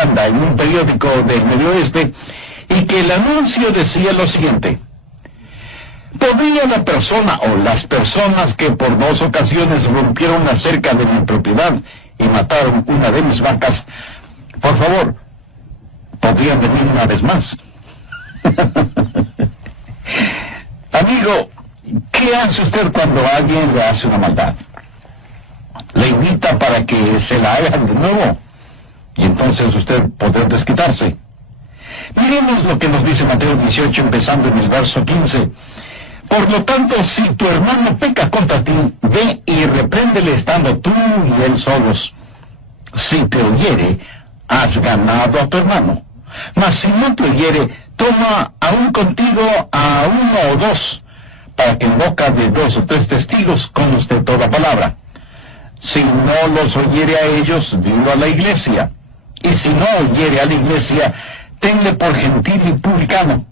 propaganda en un periódico del Medio Oeste, y que el anuncio decía lo siguiente: ¿podría la persona o las personas que por 2 ocasiones rompieron la cerca de mi propiedad y mataron una de mis vacas, por favor, podrían venir una vez más? Amigo, ¿qué hace usted cuando alguien le hace una maldad? Le invita para que se la hagan de nuevo, y entonces usted podrá desquitarse. Miremos lo que nos dice Mateo 18, empezando en el verso 15. Por lo tanto, si tu hermano peca contra ti, ve y repréndele estando tú y él solos. Si te oyere, has ganado a tu hermano. Mas si no te oyere, toma aún contigo a 1 o 2, para que en boca de 2 o 3 testigos conste toda palabra. Si no los oyere a ellos, dilo a la iglesia. Y si no oyere a la iglesia, tenle por gentil y publicano.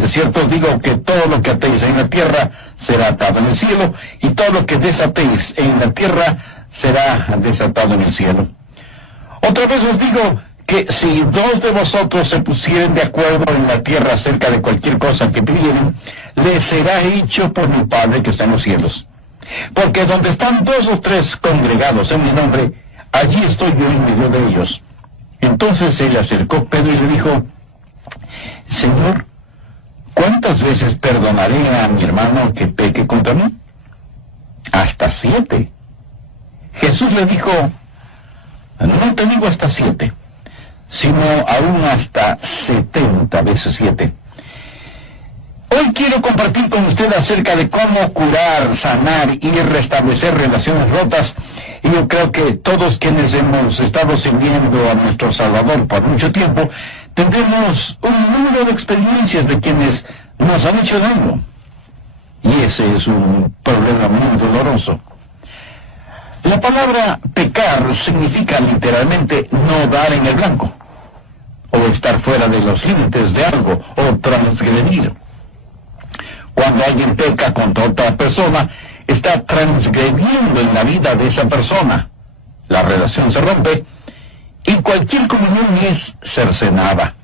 De cierto os digo que todo lo que atéis en la tierra será atado en el cielo, y todo lo que desatéis en la tierra será desatado en el cielo. Otra vez os digo que si 2 de vosotros se pusieren de acuerdo en la tierra acerca de cualquier cosa que pidieren, les será hecho por mi Padre que está en los cielos. Porque donde están 2 o 3 congregados en mi nombre, allí estoy yo en medio de ellos. Entonces se le acercó Pedro y le dijo: Señor, ¿cuántas veces perdonaré a mi hermano que peque contra mí? Hasta 7. Jesús le dijo: no te digo hasta 7, sino aún hasta 70 veces 7. Hoy quiero compartir con usted acerca de cómo curar, sanar y restablecer relaciones rotas. Y yo creo que todos quienes hemos estado sirviendo a nuestro Salvador por mucho tiempo, tendremos un número de experiencias de quienes nos han hecho daño. Y ese es un problema muy doloroso. La palabra pecar significa literalmente no dar en el blanco, o estar fuera de los límites de algo, o transgredir. Cuando alguien peca contra otra persona, está transgrediendo en la vida de esa persona. La relación se rompe y cualquier comunión es cercenada.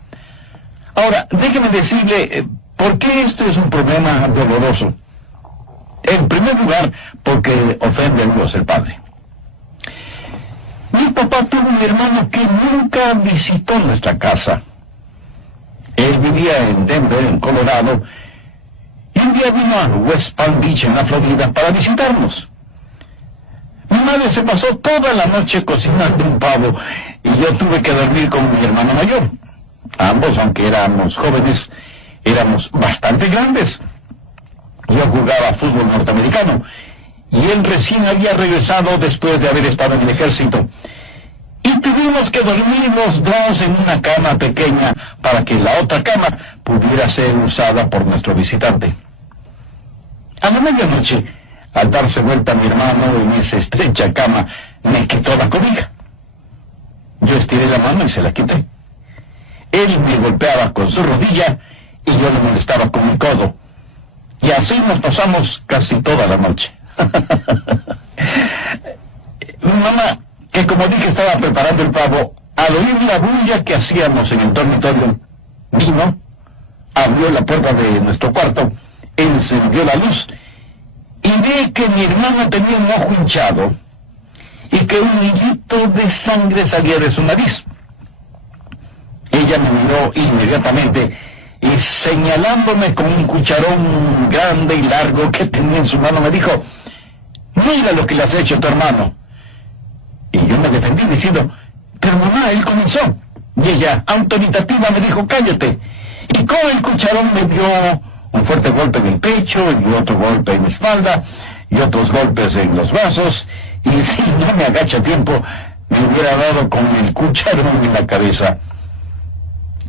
Ahora, déjeme decirle, ¿por qué esto es un problema doloroso? En primer lugar, porque ofende a Dios el Padre. Mi papá tuvo un hermano que nunca visitó nuestra casa. Él vivía en Denver, en Colorado, y un día vino a West Palm Beach, en la Florida, para visitarnos. Mi madre se pasó toda la noche cocinando un pavo, y yo tuve que dormir con mi hermano mayor. Ambos, aunque éramos jóvenes, éramos bastante grandes. Yo jugaba fútbol norteamericano, y él recién había regresado después de haber estado en el ejército. Y tuvimos que dormir los 2 en una cama pequeña para que la otra cama pudiera ser usada por nuestro visitante. A la medianoche, al darse vuelta mi hermano en esa estrecha cama, me quitó la cobija. Yo estiré la mano y se la quité. Él me golpeaba con su rodilla y yo le molestaba con mi codo. Y así nos pasamos casi toda la noche. Mi mamá, que como dije estaba preparando el pavo, al oír la bulla que hacíamos en el dormitorio, vino, abrió la puerta de nuestro cuarto, encendió la luz y vi que mi hermano tenía un ojo hinchado y que un hilito de sangre salía de su nariz. Ella me miró inmediatamente y señalándome con un cucharón grande y largo que tenía en su mano me dijo: mira lo que le has hecho a tu hermano. Y yo me defendí diciendo: pero mamá, él comenzó. Y ella, autoritativa, me dijo: cállate. Y con el cucharón me dio un fuerte golpe en el pecho, y otro golpe en mi espalda, y otros golpes en los brazos, y si no me agacha a tiempo, me hubiera dado con el cucharón en la cabeza.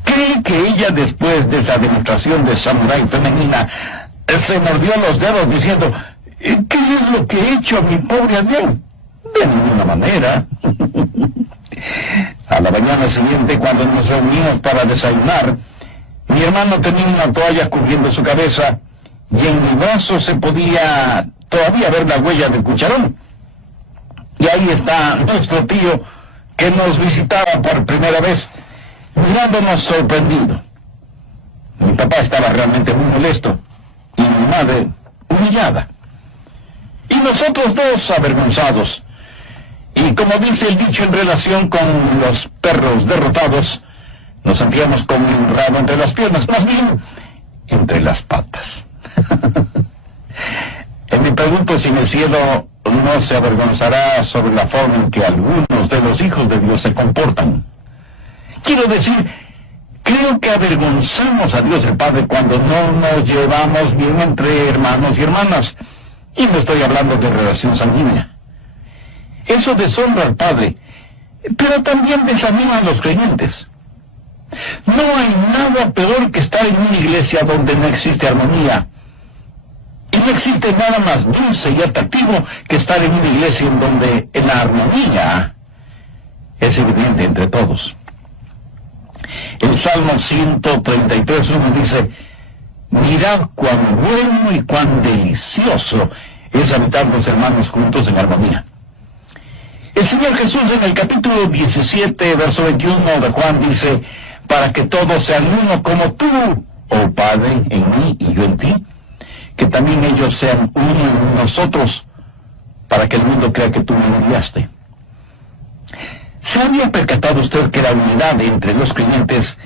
¿Cree que ella, después de esa demostración de samurái femenina, se mordió los dedos diciendo: ¿qué es lo que he hecho a mi pobre Adrián? De ninguna manera. A la mañana siguiente, cuando nos reunimos para desayunar, mi hermano tenía una toalla cubriendo su cabeza y en mi brazo se podía todavía ver la huella del cucharón. Y ahí está nuestro tío que nos visitaba por primera vez. mirándonos sorprendido. Mi papá estaba realmente muy molesto y mi madre humillada. Y nosotros dos avergonzados. Y como dice el dicho en relación con los perros derrotados, nos sentíamos con un rabo entre las piernas, más bien entre las patas. Y me pregunto si en el cielo no se avergonzará sobre la forma en que algunos de los hijos de Dios se comportan. Quiero decir, creo que avergonzamos a Dios el Padre cuando no nos llevamos bien entre hermanos y hermanas. Y no estoy hablando de relación sanguínea. Eso deshonra al Padre, pero también desanima a los creyentes. No hay nada peor que estar en una iglesia donde no existe armonía. Y no existe nada más dulce y atractivo que estar en una iglesia en donde la armonía es evidente entre todos. El Salmo 133:1 dice: mirad cuán bueno y cuán delicioso es habitar los hermanos juntos en armonía. El Señor Jesús en el capítulo 17, verso 21 de Juan dice: para que todos sean uno como tú, oh Padre, en mí y yo en ti, que también ellos sean uno en nosotros, para que el mundo crea que tú me enviaste. ¿Se había percatado usted que la unidad entre los creyentes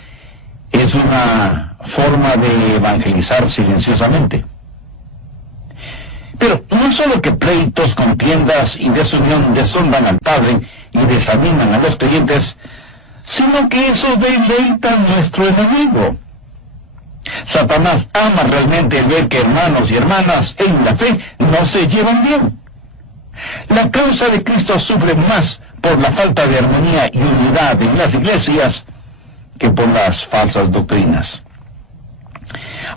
es una forma de evangelizar silenciosamente? Pero no solo que pleitos, contiendas y desunión deshonran al Padre y desaniman a los creyentes, sino que eso deleita a nuestro enemigo. Satanás ama realmente el ver que hermanos y hermanas en la fe no se llevan bien. La causa de Cristo sufre más por la falta de armonía y unidad en las iglesias que por las falsas doctrinas.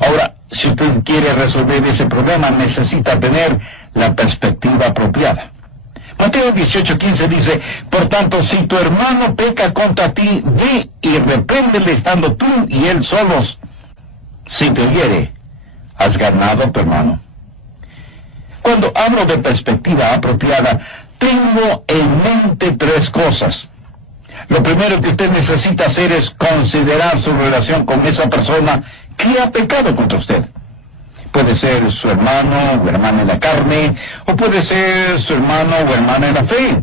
Ahora, si usted quiere resolver ese problema, necesita tener la perspectiva apropiada. Mateo 18:15 dice: por tanto, si tu hermano peca contra ti, ve y repréndele estando tú y él solos. Si te oyere, has ganado a tu hermano. Cuando hablo de perspectiva apropiada, tengo en mente tres cosas. Lo primero que usted necesita hacer es considerar su relación con esa persona que ha pecado contra usted. Puede ser su hermano o hermana en la carne, o puede ser su hermano o hermana en la fe,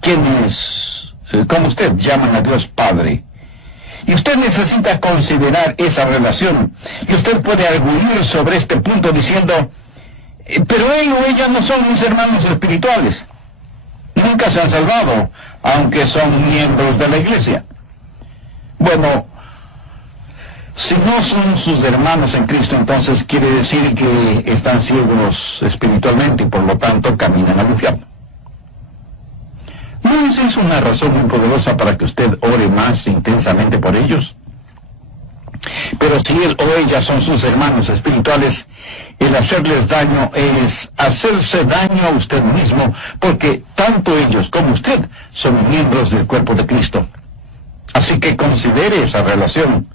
quienes, como usted, llaman a Dios Padre. Y usted necesita considerar esa relación. Y usted puede arguir sobre este punto diciendo: pero él o ella no son mis hermanos espirituales. Nunca se han salvado, aunque son miembros de la iglesia. Bueno, si no son sus hermanos en Cristo, entonces quiere decir que están ciegos espiritualmente y por lo tanto caminan al infierno. ¿No es eso una razón muy poderosa para que usted ore más intensamente por ellos? Pero si él o ella son sus hermanos espirituales, el hacerles daño es hacerse daño a usted mismo, porque tanto ellos como usted son miembros del cuerpo de Cristo. Así que considere esa relación.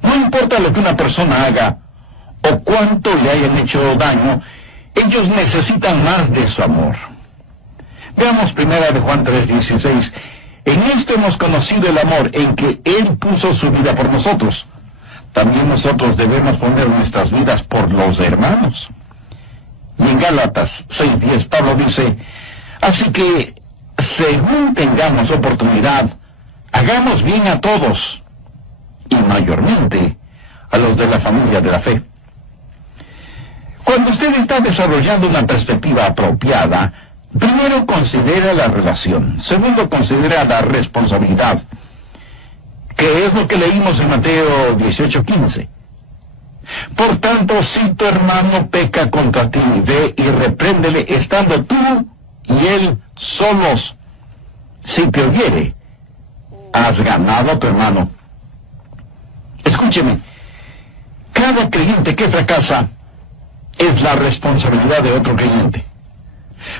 No importa lo que una persona haga o cuánto le hayan hecho daño, ellos necesitan más de su amor. Veamos 1 Juan 3:16. En esto hemos conocido el amor, en que Él puso su vida por nosotros. También nosotros debemos poner nuestras vidas por los hermanos. Y en Gálatas 6:10 Pablo dice: así que, según tengamos oportunidad, hagamos bien a todos, y mayormente a los de la familia de la fe. Cuando usted está desarrollando una perspectiva apropiada, primero considera la relación, segundo considera la responsabilidad, que es lo que leímos en Mateo 18:15. Por tanto, si tu hermano peca contra ti, ve y repréndele estando tú y él solos. Si te oyere, has ganado a tu hermano. Escúcheme, cada creyente que fracasa es la responsabilidad de otro creyente.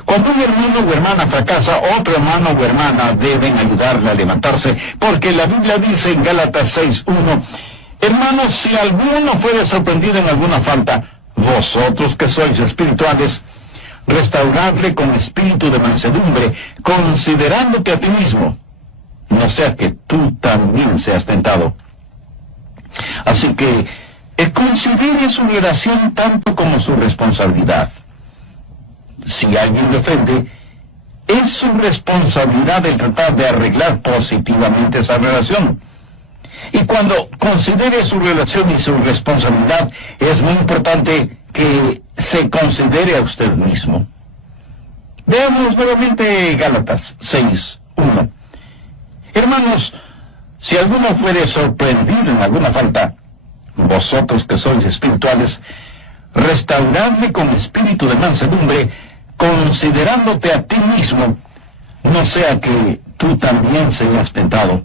Cuando un hermano o hermana fracasa, otro hermano o hermana deben ayudarle a levantarse, porque la Biblia dice en Gálatas 6:1: hermanos, si alguno fuere sorprendido en alguna falta, vosotros que sois espirituales, restauradle con espíritu de mansedumbre, considerándote a ti mismo. no sea que tú también seas tentado. Así que considere su relación tanto como su responsabilidad. Si alguien le ofende, es su responsabilidad el tratar de arreglar positivamente esa relación. Y cuando considere su relación y su responsabilidad, es muy importante que se considere a usted mismo. Veamos nuevamente Gálatas 6:1. Hermanos, si alguno fuere sorprendido en alguna falta, vosotros que sois espirituales, restauradle con espíritu de mansedumbre, considerándote a ti mismo, no sea que tú también seas tentado.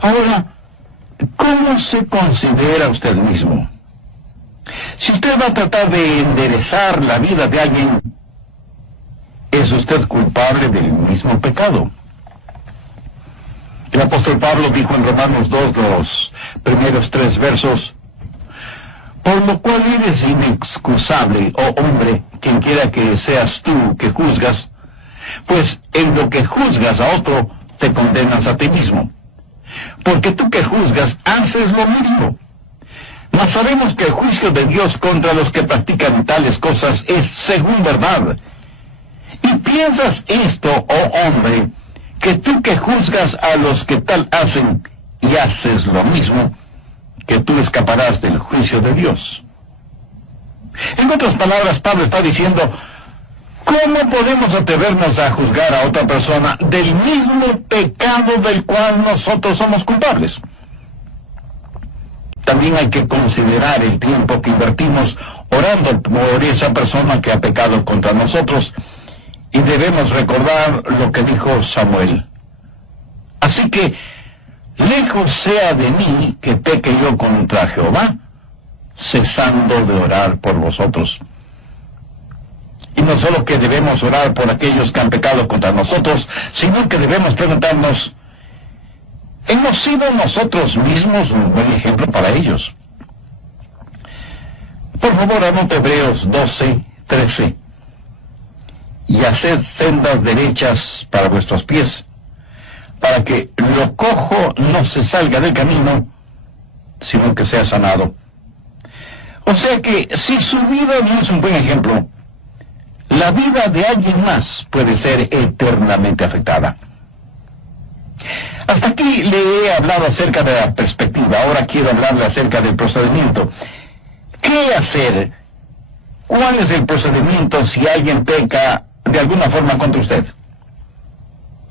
Ahora, ¿cómo se considera usted mismo? Si usted va a tratar de enderezar la vida de alguien, ¿es usted culpable del mismo pecado? El apóstol Pablo dijo en Romanos 2, los primeros 3 versos, por lo cual eres inexcusable, oh hombre, quien quiera que seas tú que juzgas, pues en lo que juzgas a otro, te condenas a ti mismo. Porque tú que juzgas, haces lo mismo. Mas sabemos que el juicio de Dios contra los que practican tales cosas es según verdad. Y piensas esto, oh hombre, que tú que juzgas a los que tal hacen y haces lo mismo, que tú escaparás del juicio de Dios. En otras palabras, Pablo está diciendo, ¿cómo podemos atrevernos a juzgar a otra persona del mismo pecado del cual nosotros somos culpables? También hay que considerar el tiempo que invertimos orando por esa persona que ha pecado contra nosotros, y debemos recordar lo que dijo Samuel. Así que, lejos sea de mí que peque yo contra Jehová, cesando de orar por vosotros. Y no solo que debemos orar por aquellos que han pecado contra nosotros, sino que debemos preguntarnos, ¿hemos sido nosotros mismos un buen ejemplo para ellos? Por favor, anote Hebreos 12:13. Y haced sendas derechas para vuestros pies, para que lo cojo no se salga del camino, sino que sea sanado. O sea que si su vida no es un buen ejemplo, la vida de alguien más puede ser eternamente afectada. Hasta aquí le he hablado acerca de la perspectiva, ahora quiero hablarle acerca del procedimiento. ¿Qué hacer? ¿Cuál es el procedimiento si alguien peca de alguna forma contra usted?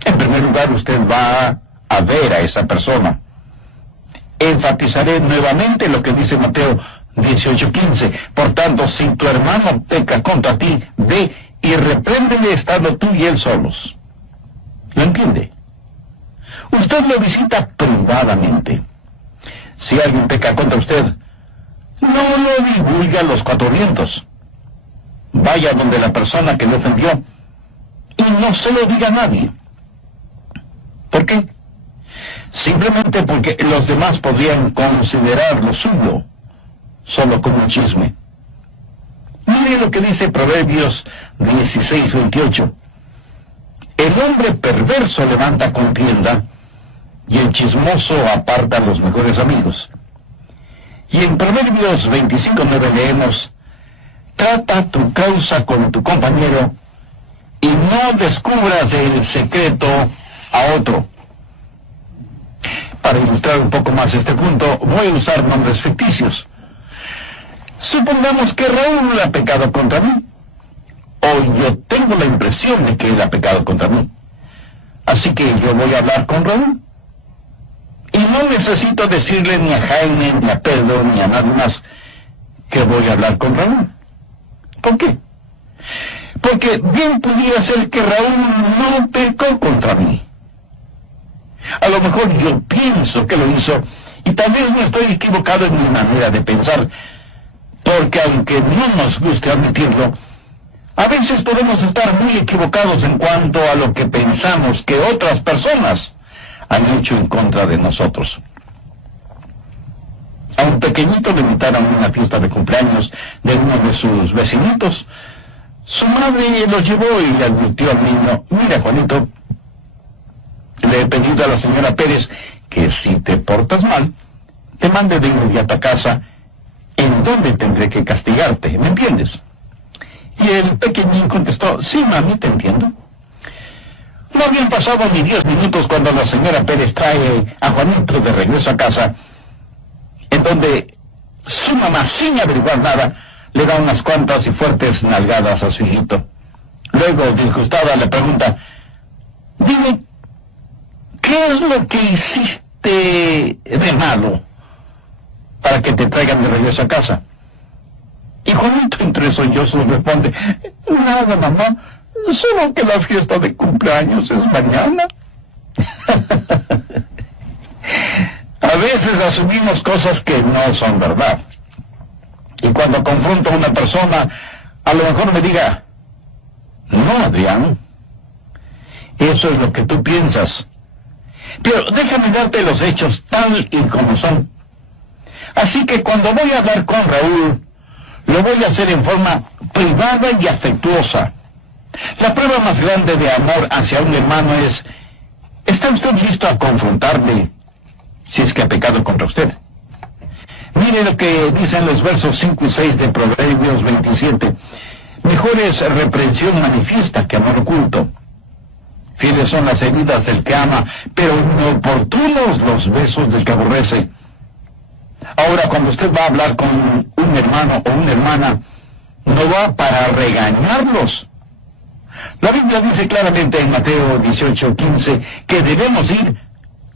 En primer lugar, usted va a ver a esa persona. Enfatizaré nuevamente lo que dice Mateo 18:15. Por tanto, si tu hermano peca contra ti, ve y repréndele estando tú y él solos. ¿Lo entiende? Usted lo visita privadamente. Si alguien peca contra usted, no lo divulgue a los 4 vientos. Vaya donde la persona que le ofendió y no se lo diga a nadie. ¿Por qué? Simplemente porque los demás podrían considerar lo suyo solo como un chisme. Mire lo que dice Proverbios 16:28. El hombre perverso levanta contienda y el chismoso aparta a los mejores amigos. Y en Proverbios 25:9 leemos, trata tu causa con tu compañero y no descubras el secreto a otro. Para ilustrar un poco más este punto, voy a usar nombres ficticios. Supongamos que Raúl ha pecado contra mí, o yo tengo la impresión de que él ha pecado contra mí. Así que yo voy a hablar con Raúl. Y no necesito decirle ni a Jaime, ni a Pedro, ni a nadie más que voy a hablar con Raúl. ¿Por qué? Porque bien pudiera ser que Raúl no pecó contra mí. A lo mejor yo pienso que lo hizo, y tal vez me estoy equivocado en mi manera de pensar, porque aunque no nos guste admitirlo, a veces podemos estar muy equivocados en cuanto a lo que pensamos que otras personas han hecho en contra de nosotros. A un pequeñito le invitaron a una fiesta de cumpleaños de uno de sus vecinitos. Su madre lo llevó y le advirtió al niño, mira Juanito, Le he pedido a la señora Pérez que si te portas mal, te mande de inmediato a casa, en donde tendré que castigarte, ¿me entiendes? Y el pequeñín contestó, sí, mami, te entiendo. No habían pasado ni 10 minutos cuando la señora Pérez trae a Juanito de regreso a casa, en donde su mamá, sin averiguar nada, le da unas cuantas y fuertes nalgadas a su hijito. Luego, disgustada, le pregunta, dime, ¿qué es lo que hiciste de malo para que te traigan de regreso a casa? Y Juanito, entre sollozos, responde, nada, mamá, solo que la fiesta de cumpleaños es mañana. A veces asumimos cosas que no son verdad. Y cuando confronto a una persona, a lo mejor me diga, no, Adrián, eso es lo que tú piensas. Pero déjame darte los hechos tal y como son. Así que cuando voy a hablar con Raúl, lo voy a hacer en forma privada y afectuosa. La prueba más grande de amor hacia un hermano es, ¿está usted listo a confrontarme si es que ha pecado contra usted? Mire lo que dicen los versos 5 y 6 de Proverbios 27. Mejor es reprensión manifiesta que amor oculto. Fieles son las heridas del que ama, pero inoportunos los besos del que aborrece. Ahora, cuando usted va a hablar con un hermano o una hermana, no va para regañarlos. La Biblia dice claramente en Mateo 18:15 que debemos ir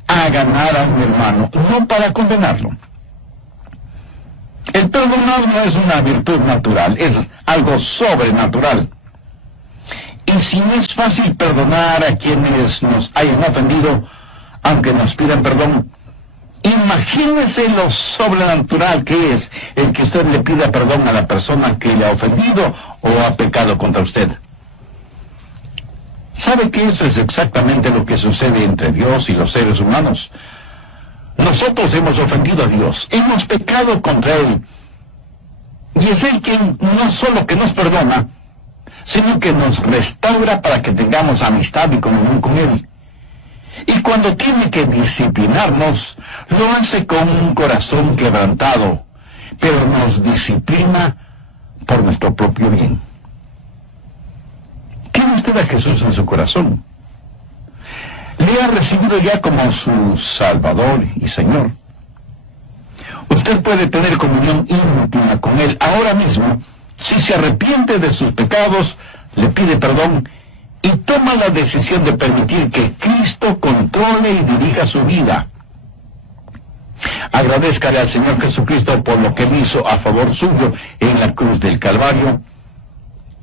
a ganar a un hermano, no para condenarlo. El perdonar no es una virtud natural, es algo sobrenatural. Y si no es fácil perdonar a quienes nos hayan ofendido, aunque nos pidan perdón, imagínese lo sobrenatural que es el que usted le pida perdón a la persona que le ha ofendido o ha pecado contra usted. ¿Sabe que eso es exactamente lo que sucede entre Dios y los seres humanos? Nosotros hemos ofendido a Dios, hemos pecado contra Él. Y es Él quien no solo que nos perdona, sino que nos restaura para que tengamos amistad y comunión con Él. Y cuando tiene que disciplinarnos, lo hace con un corazón quebrantado, pero nos disciplina por nuestro propio bien. ¿Tiene usted a Jesús en su corazón? ¿Le ha recibido ya como su Salvador y Señor? Usted puede tener comunión íntima con Él ahora mismo si se arrepiente de sus pecados, le pide perdón y toma la decisión de permitir que Cristo controle y dirija su vida. Agradézcale al Señor Jesucristo por lo que Él hizo a favor suyo en la cruz del Calvario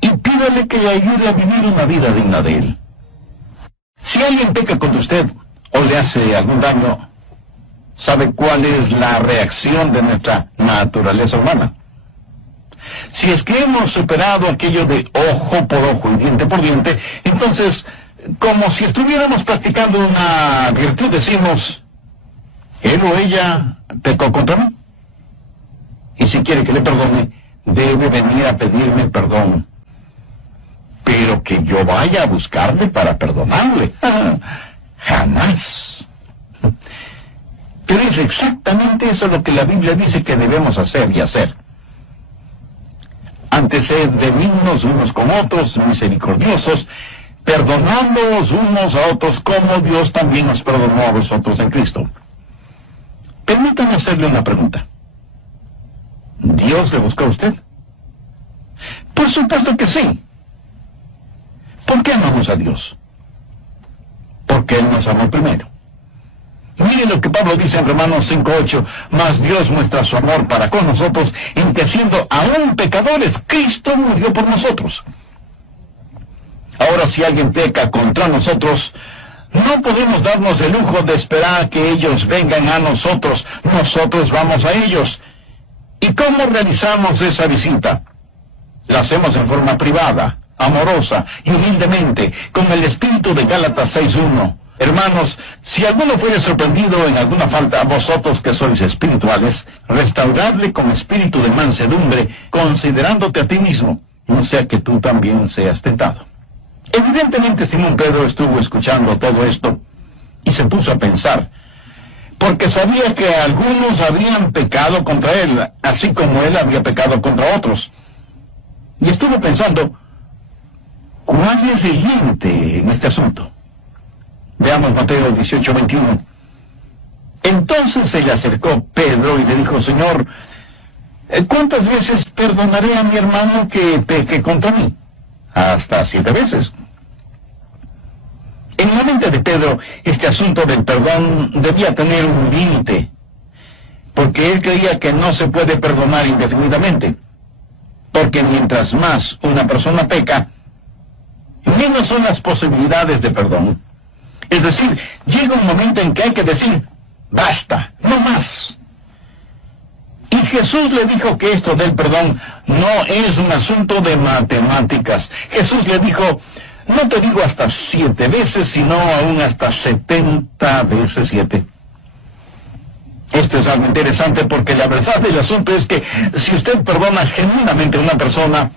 y pídale que le ayude a vivir una vida digna de Él. Si alguien peca contra usted o le hace algún daño, ¿sabe cuál es la reacción de nuestra naturaleza humana? Si es que hemos superado aquello de ojo por ojo y diente por diente, entonces, como si estuviéramos practicando una virtud, decimos, él o ella pecó contra mí. Y si quiere que le perdone, debe venir a pedirme perdón. Pero que yo vaya a buscarle para perdonarle. Jamás. Pero es exactamente eso lo que la Biblia dice que debemos hacer y hacer. Antes sed benignos unos con otros, misericordiosos, perdonándoos unos a otros como Dios también nos perdonó a vosotros en Cristo. Permítame hacerle una pregunta. ¿Dios le buscó a usted? Por supuesto que sí. ¿Por qué amamos a Dios? Porque Él nos amó primero. Miren lo que Pablo dice en Romanos 5:8, mas Dios muestra su amor para con nosotros en que siendo aún pecadores, Cristo murió por nosotros. Ahora si alguien peca contra nosotros, no podemos darnos el lujo de esperar que ellos vengan a nosotros, nosotros vamos a ellos. ¿Y cómo realizamos esa visita? La hacemos en forma privada, amorosa y humildemente, con el espíritu de Gálatas 6:1. Hermanos, si alguno fuere sorprendido en alguna falta, vosotros que sois espirituales, restauradle con espíritu de mansedumbre, considerándote a ti mismo, no sea que tú también seas tentado. Evidentemente Simón Pedro estuvo escuchando todo esto, y se puso a pensar, porque sabía que algunos habían pecado contra él, así como él había pecado contra otros. Y estuvo pensando, ¿cuál es el límite en este asunto? Veamos Mateo 18:21. Entonces se le acercó Pedro y le dijo, Señor, ¿cuántas veces perdonaré a mi hermano que peque contra mí? Hasta 7 veces. En la mente de Pedro, este asunto del perdón debía tener un límite, porque él creía que no se puede perdonar indefinidamente, porque mientras más una persona peca, menos son las posibilidades de perdón. Es decir, llega un momento en que hay que decir, basta, no más. Y Jesús le dijo que esto del perdón no es un asunto de matemáticas. Jesús le dijo, no te digo hasta 7 veces, sino aún hasta 70 veces 7. Esto es algo interesante porque la verdad del asunto es que si usted perdona genuinamente a una persona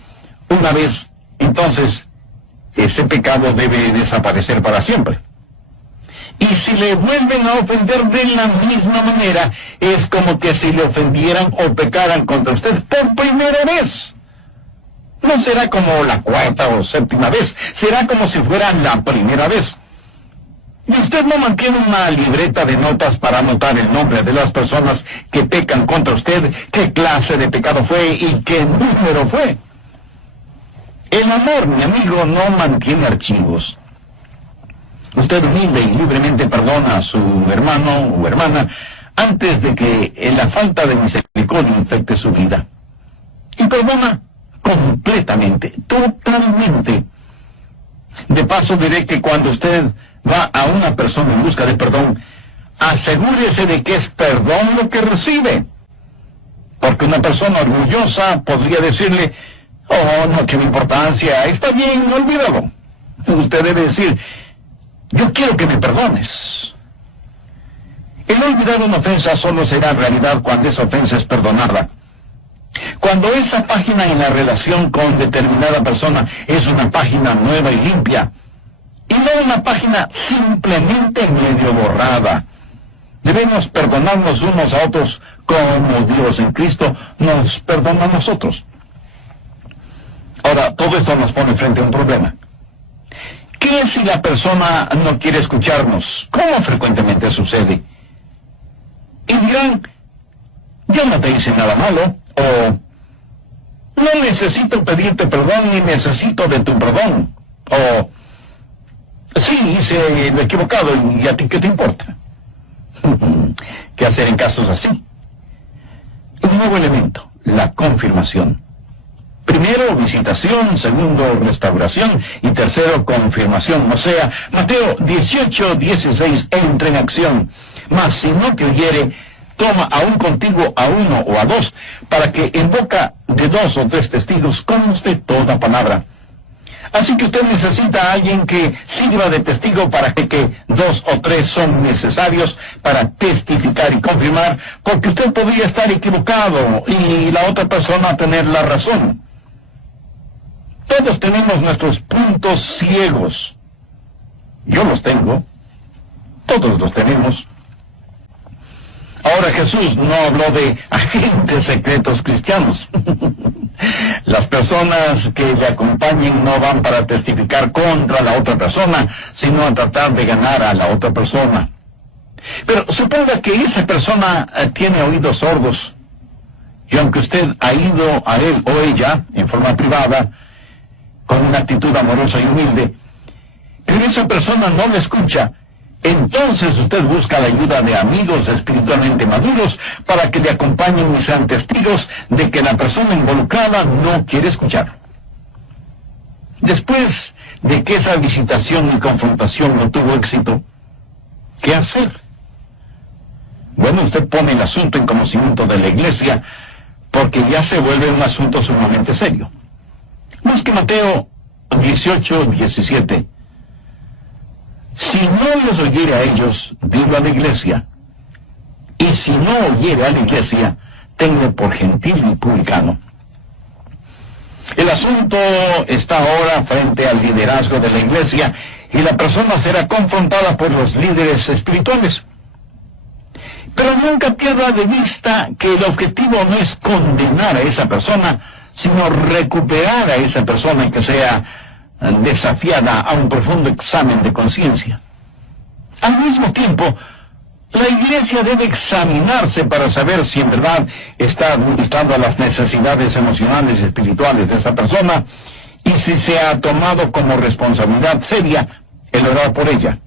una vez, entonces ese pecado debe desaparecer para siempre. Y si le vuelven a ofender de la misma manera, es como que si le ofendieran o pecaran contra usted por primera vez. No será como la 4ª o 7ª vez, será como si fuera la primera vez. Y usted no mantiene una libreta de notas para anotar el nombre de las personas que pecan contra usted, qué clase de pecado fue y qué número fue. El amor, mi amigo, no mantiene archivos. Usted humilde y libremente perdona a su hermano o hermana antes de que la falta de misericordia infecte su vida. Y perdona completamente, totalmente. De paso diré que cuando usted va a una persona en busca de perdón, asegúrese de que es perdón lo que recibe. Porque una persona orgullosa podría decirle, oh, no tiene importancia, está bien, olvídalo. Usted debe decir, yo quiero que me perdones. El olvidar una ofensa solo será realidad cuando esa ofensa es perdonada. Cuando esa página en la relación con determinada persona es una página nueva y limpia, y no una página simplemente medio borrada. Debemos perdonarnos unos a otros como Dios en Cristo nos perdona a nosotros. Ahora, todo esto nos pone frente a un problema. ¿Qué si la persona no quiere escucharnos? ¿Cómo frecuentemente sucede? Y dirán, yo no te hice nada malo, o no necesito pedirte perdón ni necesito de tu perdón, o sí, hice lo equivocado y a ti qué te importa. ¿Qué hacer en casos así? Un nuevo elemento, la confirmación. Primero, visitación, segundo, restauración, y tercero, confirmación. O sea, Mateo 18:16, entra en acción. Mas si no te oyere, toma aún contigo a 1 o a 2, para que en boca de 2 o 3 testigos conste toda palabra. Así que usted necesita a alguien que sirva de testigo para que 2 o 3 son necesarios para testificar y confirmar, porque usted podría estar equivocado y la otra persona tener la razón. Todos tenemos nuestros puntos ciegos. Yo los tengo. Todos los tenemos. Ahora Jesús no habló de agentes secretos cristianos. Las personas que le acompañen no van para testificar contra la otra persona, sino a tratar de ganar a la otra persona. Pero suponga que esa persona tiene oídos sordos, y aunque usted ha ido a él o ella en forma privada, con una actitud amorosa y humilde, pero esa persona no le escucha, entonces usted busca la ayuda de amigos espiritualmente maduros para que le acompañen y sean testigos de que la persona involucrada no quiere escuchar. Después de que esa visitación y confrontación no tuvo éxito, ¿qué hacer? Bueno, usted pone el asunto en conocimiento de la iglesia porque ya se vuelve un asunto sumamente serio. Busque Mateo 18:17. Si no los oyere a ellos, dilo a la iglesia. Y si no oyere a la iglesia, tenlo por gentil y publicano. El asunto está ahora frente al liderazgo de la iglesia, y la persona será confrontada por los líderes espirituales. Pero nunca pierda de vista que el objetivo no es condenar a esa persona, sino recuperar a esa persona y que sea desafiada a un profundo examen de conciencia. Al mismo tiempo, la iglesia debe examinarse para saber si en verdad está administrando a las necesidades emocionales y espirituales de esa persona y si se ha tomado como responsabilidad seria el orar por ella,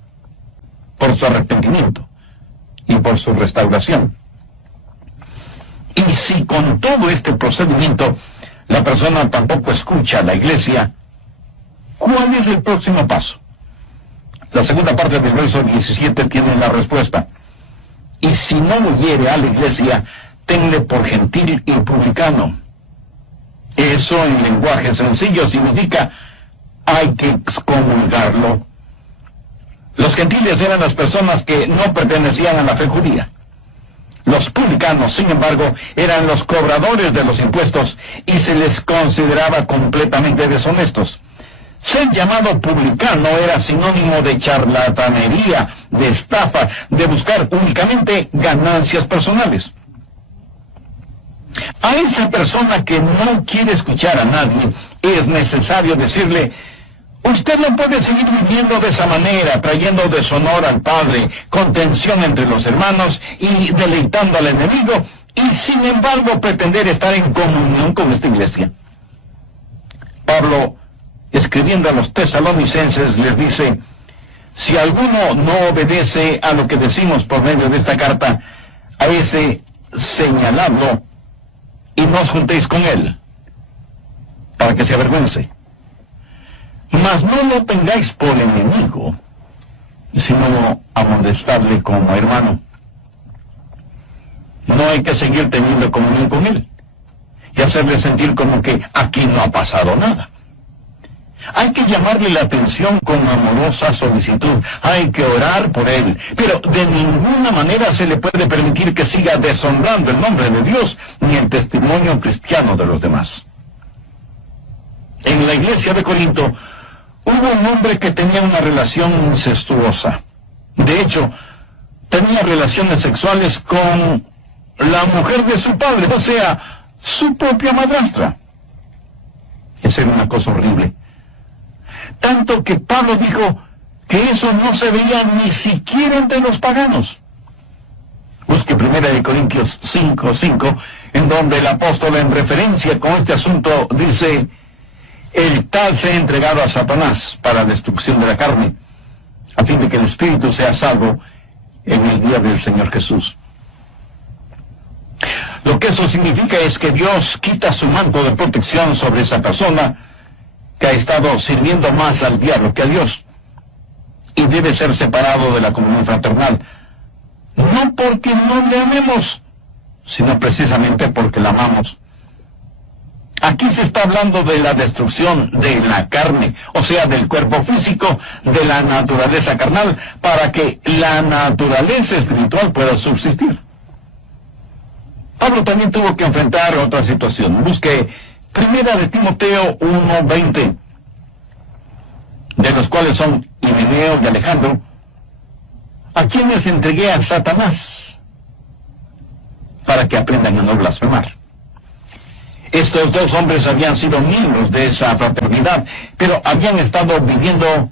por su arrepentimiento y por su restauración. Y si con todo este procedimiento la persona tampoco escucha a la iglesia, ¿cuál es el próximo paso? La segunda parte del verso 17 tiene la respuesta. Y si no oyere a la iglesia, tenle por gentil y publicano. Eso en lenguaje sencillo significa hay que excomulgarlo. Los gentiles eran las personas que no pertenecían a la fe judía. Los publicanos, sin embargo, eran los cobradores de los impuestos y se les consideraba completamente deshonestos. Ser llamado publicano era sinónimo de charlatanería, de estafa, de buscar únicamente ganancias personales. A esa persona que no quiere escuchar a nadie, es necesario decirle: usted no puede seguir viviendo de esa manera, trayendo deshonor al Padre, contención entre los hermanos y deleitando al enemigo, y sin embargo pretender estar en comunión con esta iglesia. Pablo, escribiendo a los tesalonicenses, les dice: si alguno no obedece a lo que decimos por medio de esta carta, a ese señaladlo y no os juntéis con él, para que se avergüence. Mas no lo tengáis por enemigo, sino amonestadle como hermano. No hay que seguir teniendo comunión con él y hacerle sentir como que aquí no ha pasado nada. Hay que llamarle la atención con amorosa solicitud. Hay que orar por él. Pero de ninguna manera se le puede permitir que siga deshonrando el nombre de Dios ni el testimonio cristiano de los demás. En la iglesia de Corinto hubo un hombre que tenía una relación incestuosa. De hecho, tenía relaciones sexuales con la mujer de su padre, o sea, su propia madrastra. Esa era una cosa horrible. Tanto que Pablo dijo que eso no se veía ni siquiera entre los paganos. Busque 1 Corintios 5:5, en donde el apóstol, en referencia con este asunto, dice: el tal se ha entregado a Satanás para destrucción de la carne, a fin de que el espíritu sea salvo en el día del Señor Jesús. Lo que eso significa es que Dios quita su manto de protección sobre esa persona que ha estado sirviendo más al diablo que a Dios, y debe ser separado de la comunión fraternal, no porque no le amemos, sino precisamente porque la amamos. Aquí se está hablando de la destrucción de la carne, o sea, del cuerpo físico, de la naturaleza carnal, para que la naturaleza espiritual pueda subsistir. Pablo también tuvo que enfrentar otra situación. Busque 1 Timoteo 1:20, de los cuales son Himeneo y Alejandro, a quienes entregué a Satanás para que aprendan a no blasfemar. Estos dos hombres habían sido miembros de esa fraternidad, pero habían estado viviendo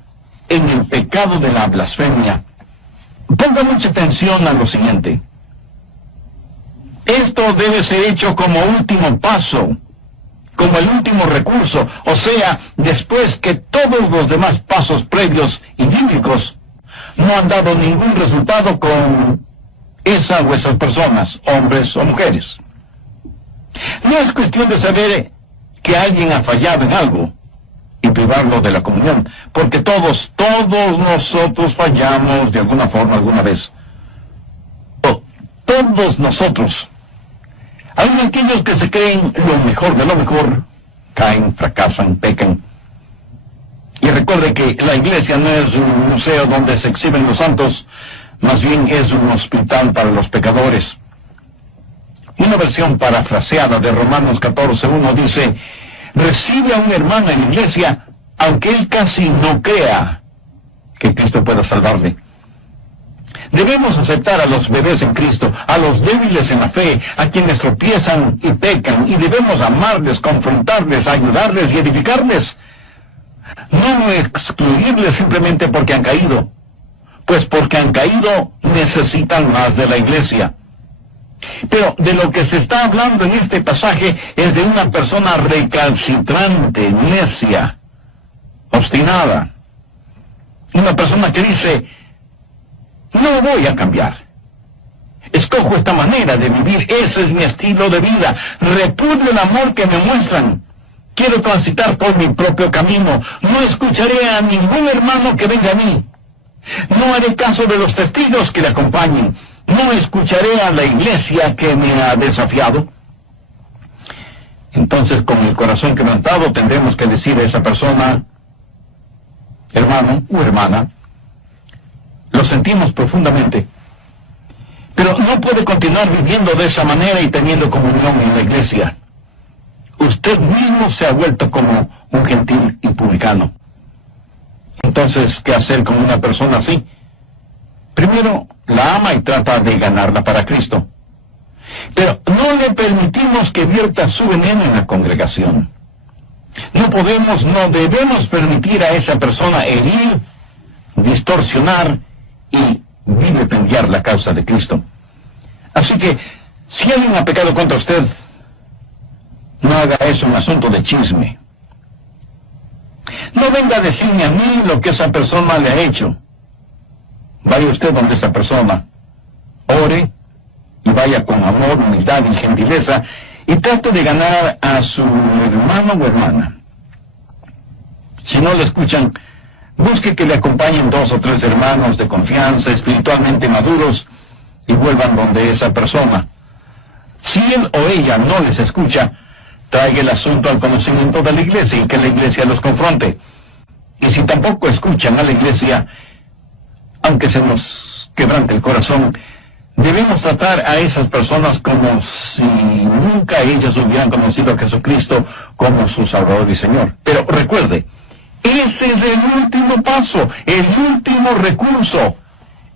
en el pecado de la blasfemia. Ponga mucha atención a lo siguiente. Esto debe ser hecho como último paso, como el último recurso, o sea, después que todos los demás pasos previos y bíblicos no han dado ningún resultado con esa o esas personas, hombres o mujeres. No es cuestión de saber que alguien ha fallado en algo y privarlo de la comunión, porque todos nosotros fallamos de alguna forma alguna vez. Todos nosotros. Hay aquellos que se creen lo mejor de lo mejor, caen, fracasan, pecan. Y recuerde que la iglesia no es un museo donde se exhiben los santos, más bien es un hospital para los pecadores. Una versión parafraseada de Romanos 14:1 dice: recibe a un hermano en la iglesia, aunque él casi no crea, que Cristo pueda salvarle. Debemos aceptar a los bebés en Cristo, a los débiles en la fe, a quienes tropiezan y pecan, y debemos amarles, confrontarles, ayudarles y edificarles. No excluirles simplemente porque han caído, pues porque han caído necesitan más de la iglesia. Pero de lo que se está hablando en este pasaje es de una persona recalcitrante, necia, obstinada. Una persona que dice: no voy a cambiar. Escojo esta manera de vivir, ese es mi estilo de vida. Repudio el amor que me muestran. Quiero transitar por mi propio camino. No escucharé a ningún hermano que venga a mí. No haré caso de los testigos que le acompañen. No escucharé a la iglesia que me ha desafiado. Entonces, con el corazón quebrantado, tendremos que decir a esa persona: hermano o hermana, lo sentimos profundamente, pero no puede continuar viviendo de esa manera y teniendo comunión en la iglesia. Usted mismo se ha vuelto como un gentil y publicano. Entonces, ¿qué hacer con una persona así? Primero, la ama y trata de ganarla para Cristo. Pero no le permitimos que vierta su veneno en la congregación. No debemos permitir a esa persona herir, distorsionar y vilipendiar la causa de Cristo. Así que, si alguien ha pecado contra usted, no haga eso un asunto de chisme. No venga a decirme a mí lo que esa persona le ha hecho. Vaya usted donde esa persona, ore y vaya con amor, humildad y gentileza y trate de ganar a su hermano o hermana. Si no le escuchan, busque que le acompañen 2 o 3 hermanos de confianza, espiritualmente maduros, y vuelvan donde esa persona. Si él o ella no les escucha, traiga el asunto al conocimiento de la iglesia y que la iglesia los confronte. Y si tampoco escuchan a la iglesia, aunque se nos quebrante el corazón, debemos tratar a esas personas como si nunca ellas hubieran conocido a Jesucristo como su Salvador y Señor. Pero recuerde, ese es el último paso, el último recurso.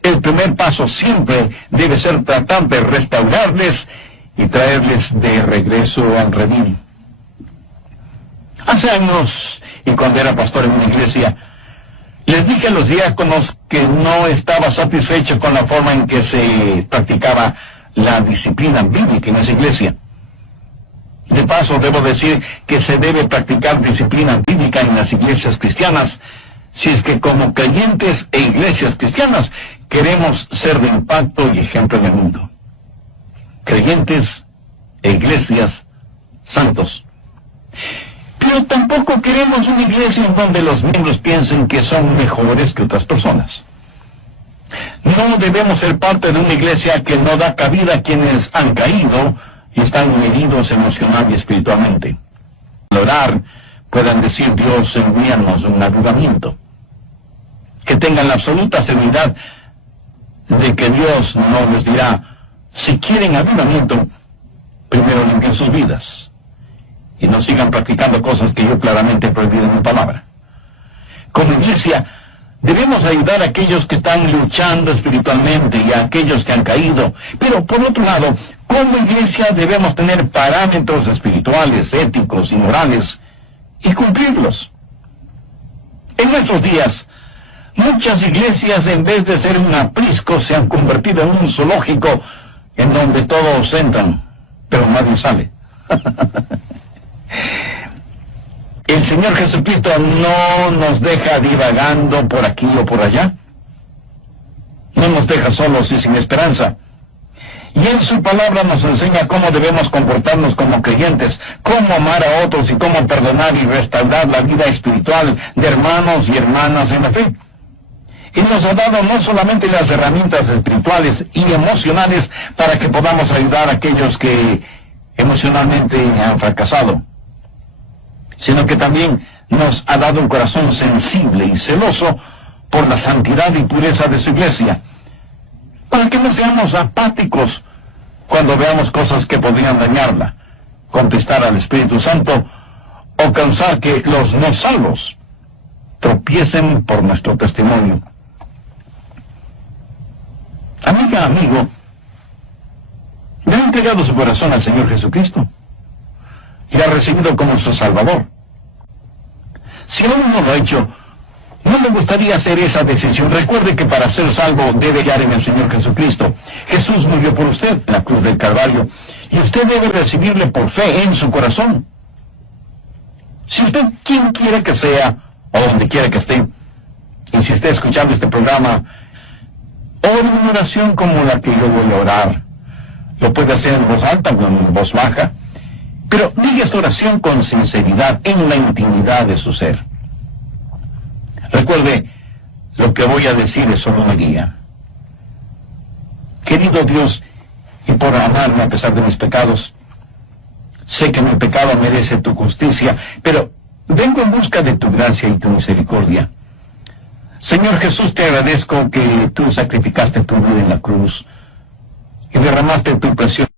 El primer paso siempre debe ser tratar de restaurarles y traerles de regreso al redil. Hace años, y cuando era pastor en una iglesia, les dije a los diáconos que no estaba satisfecho con la forma en que se practicaba la disciplina bíblica en esa iglesia. De paso, debo decir que se debe practicar disciplina bíblica en las iglesias cristianas, si es que como creyentes e iglesias cristianas queremos ser de impacto y ejemplo en el mundo. Creyentes e iglesias santos. Pero tampoco queremos una iglesia en donde los miembros piensen que son mejores que otras personas. No debemos ser parte de una iglesia que no da cabida a quienes han caído y están heridos emocional y espiritualmente. Al orar, puedan decir: Dios, envíanos un avivamiento. Que tengan la absoluta seguridad de que Dios no les dirá: si quieren avivamiento, primero limpien sus vidas y no sigan practicando cosas que yo claramente he prohibido en mi palabra. Como iglesia, debemos ayudar a aquellos que están luchando espiritualmente y a aquellos que han caído. Pero por otro lado, como iglesia debemos tener parámetros espirituales, éticos y morales y cumplirlos. En nuestros días, muchas iglesias, en vez de ser un aprisco, se han convertido en un zoológico en donde todos entran, pero nadie sale. El Señor Jesucristo no nos deja divagando por aquí o por allá. No nos deja solos y sin esperanza. Y en su palabra nos enseña cómo debemos comportarnos como creyentes, cómo amar a otros y cómo perdonar y restaurar la vida espiritual de hermanos y hermanas en la fe. Y nos ha dado no solamente las herramientas espirituales y emocionales para que podamos ayudar a aquellos que emocionalmente han fracasado, sino que también nos ha dado un corazón sensible y celoso por la santidad y pureza de su iglesia, para que no seamos apáticos cuando veamos cosas que podrían dañarla, contristar al Espíritu Santo o causar que los no salvos tropiecen por nuestro testimonio. Amiga, amigo, ¿le ha entregado su corazón al Señor Jesucristo? ¿Le ha recibido como su Salvador? Si aún no lo ha hecho, ¿no le gustaría hacer esa decisión? Recuerde que para ser salvo debe hallar en el Señor Jesucristo. Jesús murió por usted en la cruz del Calvario y usted debe recibirle por fe en su corazón. Si usted, quien quiera que sea, o donde quiera que esté, y si está escuchando este programa, ore una oración como la que yo voy a orar. Lo puede hacer en voz alta o en voz baja, pero diga esta oración con sinceridad, en la intimidad de su ser. Recuerde, lo que voy a decir es solo una guía. Querido Dios, y por amarme a pesar de mis pecados, sé que mi pecado merece tu justicia, pero vengo en busca de tu gracia y tu misericordia. Señor Jesús, te agradezco que tú sacrificaste tu vida en la cruz y derramaste tu presión